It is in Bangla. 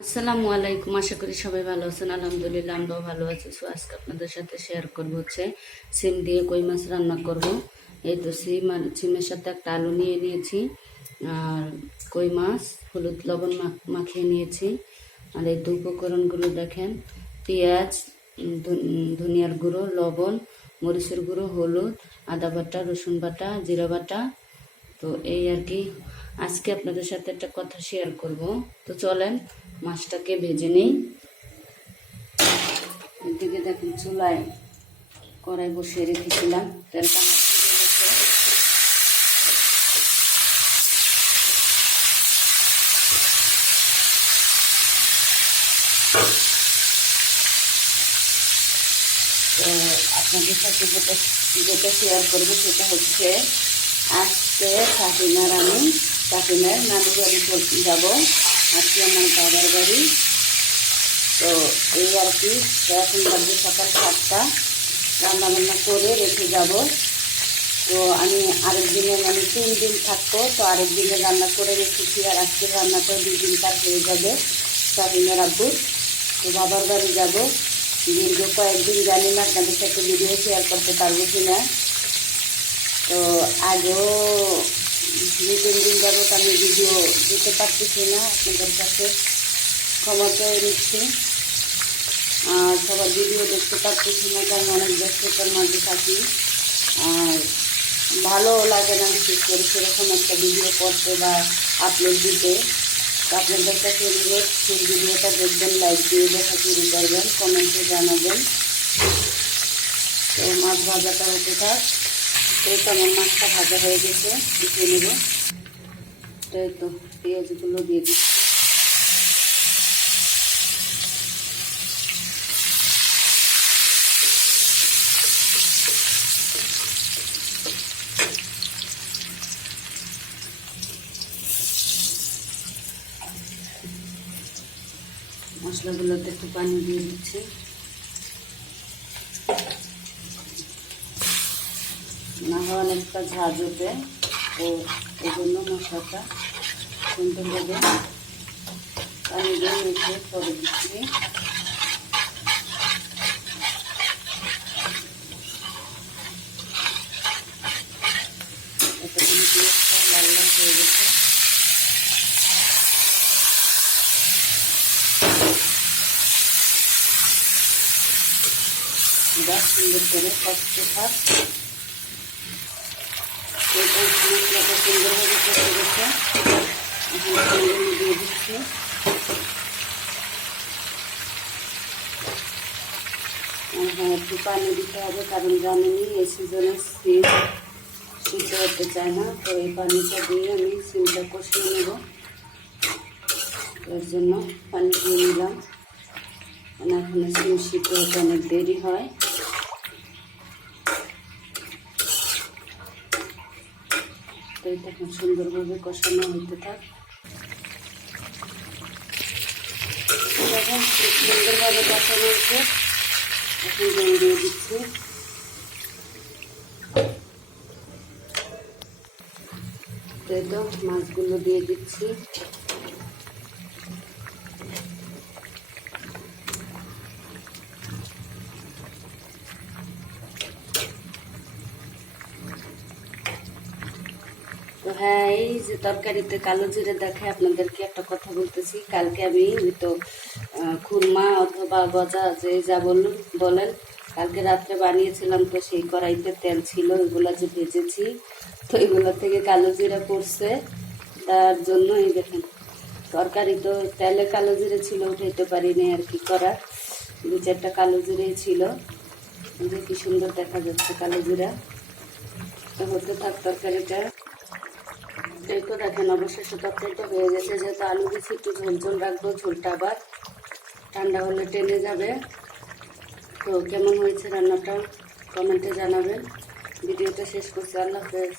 আসসালামু আলাইকুম। আশা করি সবাই ভালো আছেন। আলহামদুলিল্লাহ আমরাও ভালো আছি। সো আজকে আপনাদের সাথে শেয়ার করব হচ্ছে সিম দিয়ে কই মাছ রান্না করব। এই তো সিম আর সিমের সাথে একটা আলু নিয়ে নিয়েছি, আর কই মাছ হলুদ লবণ মাখিয়ে নিয়েছি। আর এই তো উপকরণগুলো দেখেন: পেঁয়াজ, ধনিয়ার গুঁড়ো, লবণ, মরিচের গুঁড়ো, হলুদ, আদা বাটা, রসুন বাটা, জিরা বাটা। তো এই আর কি, আজকে আপনাদের সাথে একটা কথা শেয়ার করব। তো চলেন মাছটাকে ভেজে নিই। এদিকে দেখুন চুলায় কড়াই বসিয়ে রেখেছিলাম, তেলটা আমার পুড়ে গেছে। তো আপনাদের সাথে যেটা শেয়ার করবো সেটা হচ্ছে, আজকে শাহিনার নানু বাড়ি যাবো, আজকে আমার বাবার বাড়ি। তো এই আর কি, এখন বাজে সকাল 7টা, রান্নাবান্না করে রেখে যাব। তো আমি আরেক দিনে, মানে 3 দিন থাকবো, তো আরেক দিনে রান্না করে রেখেছি, আর আজকের রান্নাটা 2 দিন কাজ হয়ে যাবে শাহিনার আব্বুর। তো বাবার বাড়ি যাব দীর্ঘ কয়েকদিন, জানি না আপনাদের সাথে ভিডিও শেয়ার করতে পারবো কিনা। তো আগেও 2-3 দিন যাবত আমি ভিডিও দিতে পারতেছি না, আপনাদের কাছে ক্ষমা চেয়ে নিচ্ছি। আর সবার ভিডিও দেখতে পারতেছি না, কারণ অনেক ব্যস্ততার মাঝে থাকি, আর ভালো লাগে না বিশেষ করে সেরকম একটা ভিডিও করতে বা আপলোড দিতে। তো আপনাদের কাছে অনুরোধ, সেই ভিডিওটা দেখবেন, লাইক দিয়ে দেখা শুরু করবেন, কমেন্টে জানাবেন। তো মাছ ভাজাটা হতে থাক। তো এই তো আমার মাছটা ভাজা হয়ে গেছে, উঠিয়ে নেব। তো এই তো পেঁয়াজগুলো দিয়ে দিচ্ছি। মশলাগুলোতে একটু পানি দিয়ে দিচ্ছি, না হয় অনেকটা ঝাঁজ ওঠে, তো এই জন্য মশলাটা সুন্দরভাবে পানি দিয়ে মেখে পরে দিচ্ছি। এতক্ষণ পেঁয়াজটা লাল লাল হয়ে গেছে। এবার সুন্দর করে কষতে থাক। মশলাটা সুন্দরভাবে কষে গেছে, এখন দিয়ে দিচ্ছি। হ্যাঁ, একটু পানি দিতে হবে, কারণ জানেনি এই সিজনে সিম সিদ্ধ হতে চায় না। তো এই পানিটা দিয়ে আমি সিমটা কষিয়ে নেব, এর জন্য পানি দিয়ে নিলাম। এখন সিম সিদ্ধ হতে অনেক দেরি হয়। তো এটা এখন সুন্দরভাবে কষানো হতে থাক। দেখেন সুন্দরভাবে কষানো হচ্ছে, এখন জল দিয়ে দিচ্ছি। তো এই তো মাছগুলো দিয়ে দিচ্ছি। তো হ্যাঁ, এই যে তরকারিতে কালো জিরে দেখে আপনাদেরকে একটা কথা বলতেছি। কালকে আমি তো খুরমা অথবা গজা যে যা বলেন, কালকে রাত্রে বানিয়েছিলাম। তো সেই কড়াইতে তেল ছিল, এগুলো যে ভেজেছি, তো এগুলো থেকে কালো জিরা পড়ছে। তার জন্য এই দেখেন, তরকারি তো তেলে কালো জিরে ছিল, উঠাইতে পারিনি, আর কি করার। 2-4টা কালো জিরেই ছিল, যে কি সুন্দর দেখা যাচ্ছে কালো জিরা। তো হতে থাক তরকারিটা। এই তো দেখেন অবশেষে তরকারিটা হয়ে গেছে। যেহেতু আলু দিচ্ছি, একটু ঝোল ঝোল রাখবো, ঝোলটা আবার ঠান্ডা হলে টেনে যাবে। তো কেমন হয়েছে রান্নাটা কমেন্টে জানাবেন। ভিডিওটা শেষ করছি, আল্লাহ হাফেজ।